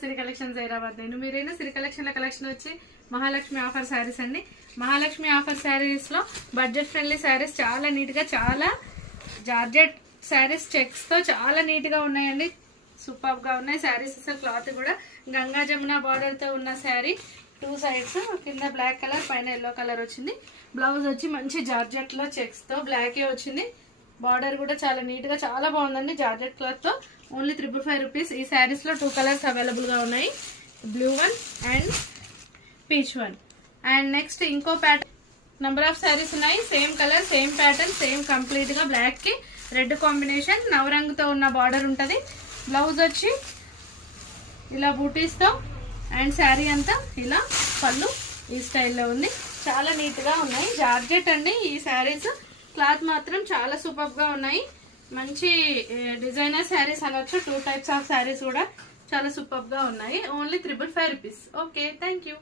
సిరి collections Hyderabad. మీరైనా సిరి collection వచ్చి Mahalakshmi offer saris అండి. మహాలక్ష్మి ఆఫర్ శారీస్ లో బడ్జెట్ ఫ్రెండ్లీ శారీస్ చాలా నీట్ గా, చాలా జార్జెట్ శారీస్ చెక్స్ తో చాలా నీట్ గా ఉన్నాయండి. సూపర్ గా ఉన్నాయి శారీస్. అసలు క్లాత్ కూడా గంగా జమున బార్డర్ తో ఉన్న శారీ. 2 సైడ్స్ కింద బ్లాక్ కలర్, పైన ఎల్లో కలర్ వచ్చింది. బ్లౌజ్ వచ్చి మంచి జార్జెట్ లో చెక్స్ తో బ్లాకే వచ్చింది. బార్డర్ కూడా చాలా నీట్ గా చాలా బాగుందండి. జార్జెట్ క్లాత్ తో ఓన్లీ 555 రూపీస్. ఈ శారీస్ లో 2 కలర్స్ అవైలబుల్ గా ఉన్నాయి, blue one and peach one. And next ఇంకో ప్యాటర్న్, నంబర్ ఆఫ్ శారీస్ ఉన్నాయి. Same colour, same pattern, same complete గా బ్లాక్ కి రెడ్ కాంబినేషన్, నవరంగుతో ఉన్న బార్డర్ ఉంటది. బ్లౌజ్ వచ్చి ఇలా బూటీస్ తో అండ్ శారీ అంతా ఇలా పళ్ళు ఈ స్టైల్లో ఉంది. చాలా నీట్ గా ఉన్నాయి. జార్జెట్ అండి ఈ శారీస్. క్లాత్ మాత్రం చాలా సూపర్ గా ఉన్నాయి. మంచి డిజైనర్ శారీస్ అనొచ్చు. 2 టైప్స్ ఆఫ్ శారీస్ కూడా చాలా సూపర్ గా ఉన్నాయి. Only 555 rupees. Okay, thank you.